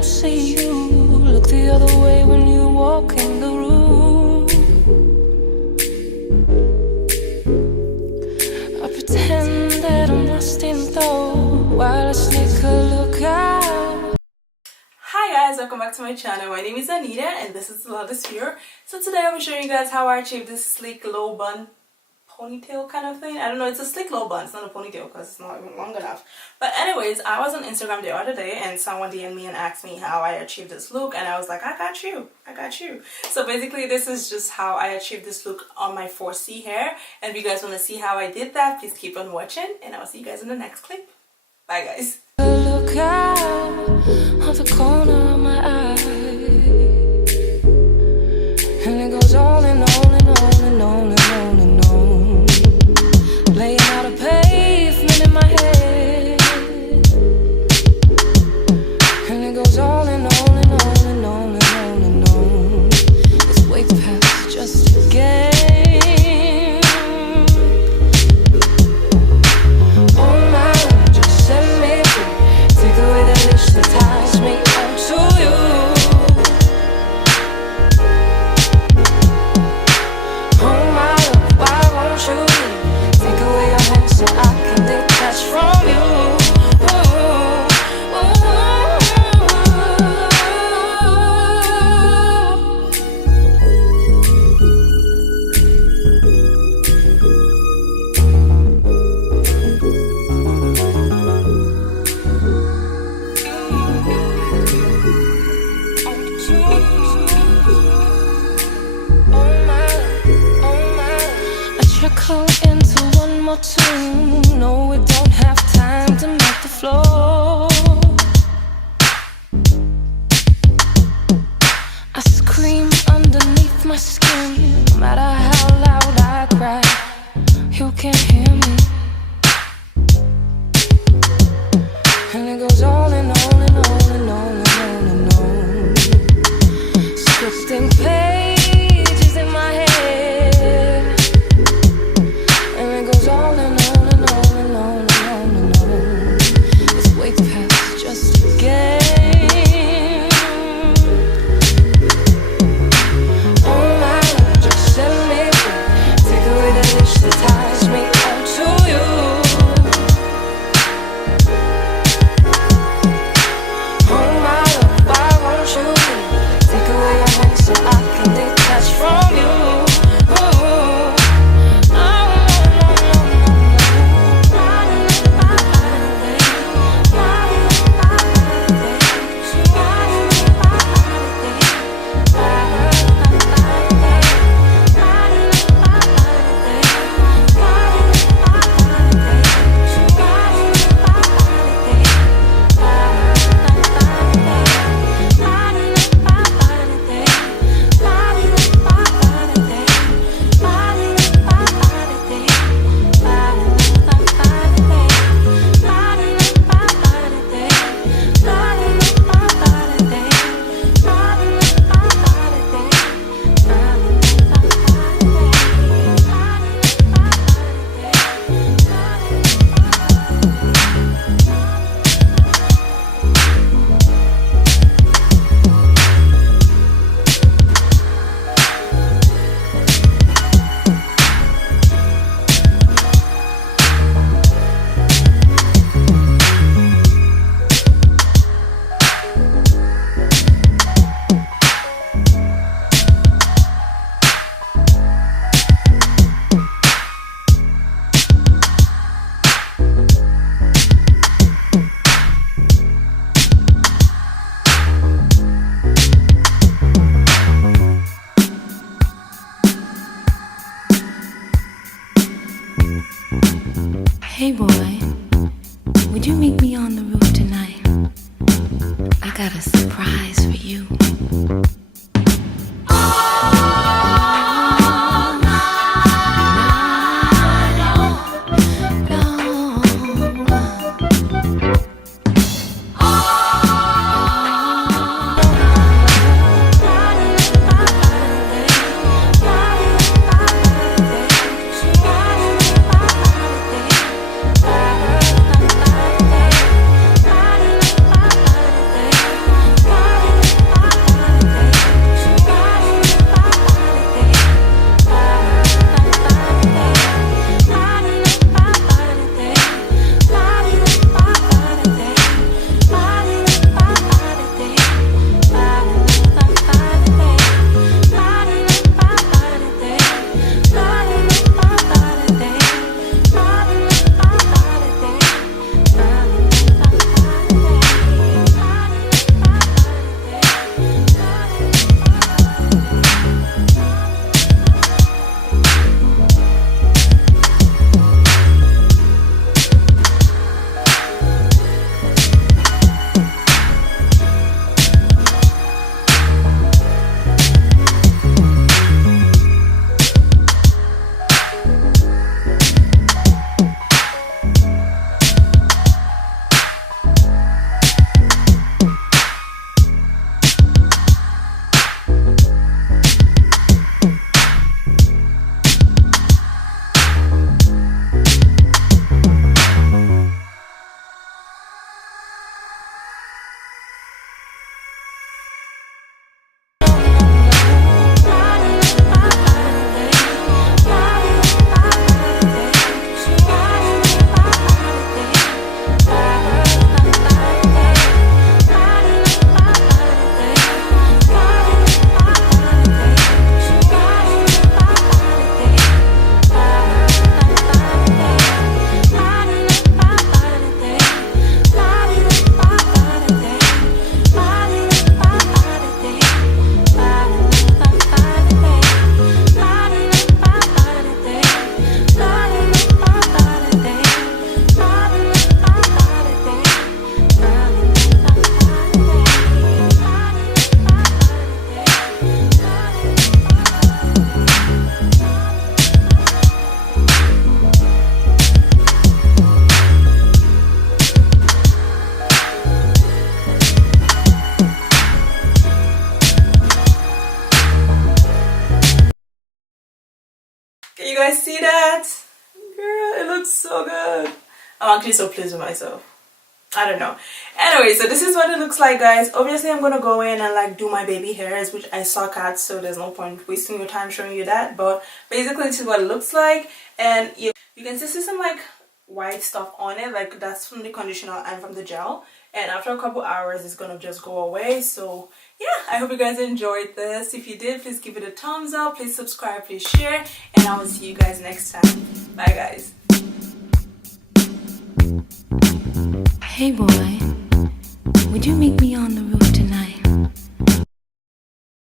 don't see you. Look the other way when you walk in the room. I pretend that I'm lost in thought while I sneak a look out. Hi guys, welcome back to my channel. My name is Anita and this is the latest viewer. So today I'm going to show you guys how I achieved this sleek low bun ponytail kind of thing. I don't know, it's a sleek low bun, it's not a ponytail because it's not even long enough. But anyways, I was on Instagram the other day and someone DM'd me and asked me how I achieved this look, and I was like, I got you. So basically this is just how I achieved this look on my 4C hair, and if you guys want to see how I did that, please keep on watching and I'll see you guys in the next clip. Bye guys. Look out of the corner of my eye, and it goes on and on and on and on and on and on, laying out a pavement in my head, and it goes on and on and on and on and on and on. It's way past just a game. Oh my Lord, just set me free. Take away the leash that ties me onto you. Oh my Lord, why won't you leave? Take away your hands so I can detach from you. Trickle into one more tune. No, we don't have time to make the floor. I scream underneath my skin. No matter how loud I cry, you can't hear me. And it goes on and on and on and on and on and on. Scripting pages in my head. On and on and on and on and on and on. It's way past just a game. Oh my Lord, just set me free. Take away the leash that ties me onto you. Oh my Lord, why won't you leave? Take away your hands so I can detach from you. Hey boy, would you meet me on the roof tonight? I got a surprise for you. Can you guys see that? Girl, it looks so good. I'm actually so pleased with myself. I don't know. Anyway, so this is what it looks like, guys. Obviously, I'm gonna go in and like do my baby hairs, which I suck at, so there's no point wasting your time showing you that. But basically, this is what it looks like, and you can still see some like white stuff on it, like that's from the conditioner and from the gel. And after a couple hours, it's gonna just go away. So yeah, I hope you guys enjoyed this. If you did, please give it a thumbs up, please subscribe, please share, and I will see you guys next time. Bye, guys. Hey boy, would you make me